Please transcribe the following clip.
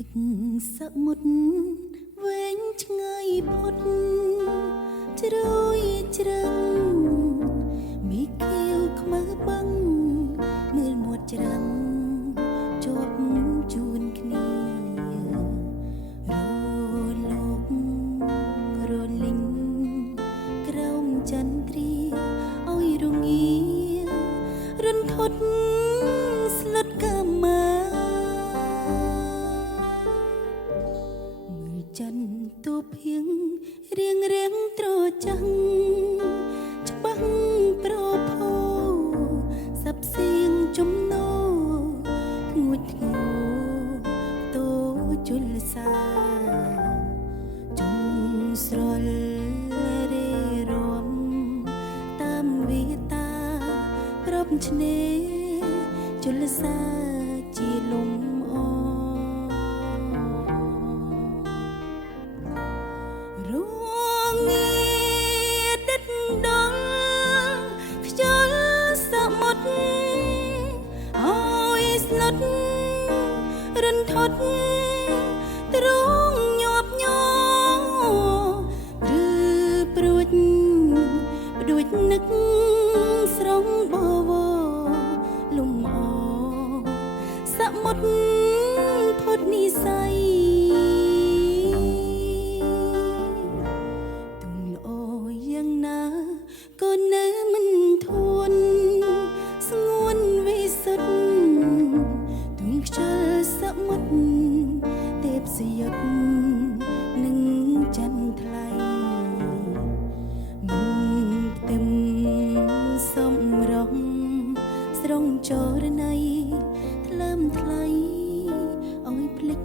ទឹកសមុទ្រវែងឆ្ងាយផុតជ្រោយជ្រឹងមីខៀវខ្មៅបឹងមើលមាត់ច្រាំងជាប់ជួនគ្នារលោករលីងក្រោមចន្ទ្រាឲ្យរងារន្ធត់ស្លុតកាមាចន្ទទូភៀងរៀងត្រចាំងច្បាស់ប្រភោសັບសៀងចំណោងួចធ្ងោតូជលសាជុំស្រលរេរំតាមវិតាប្រពឆ្នេជលសាជាលំអរន្ធត់ទ្រង់ញាប់ញ័រឬព្រួចផ្ដួចនឹកស្រងបវរលំអសមុទ្រផុតនិស័យទុំល្អយ៉ាងណាក៏នៅមិនធន់ស្ងួនវិសុទ្ធទុំខ្ជិលសមុទ្រទេពសយុទ្ធនឹងច័ន្ទថ្លៃមិនផ្ទឹមសំរងស្រងចរណៃថ្លើមថ្លៃឲ្យភ្លេច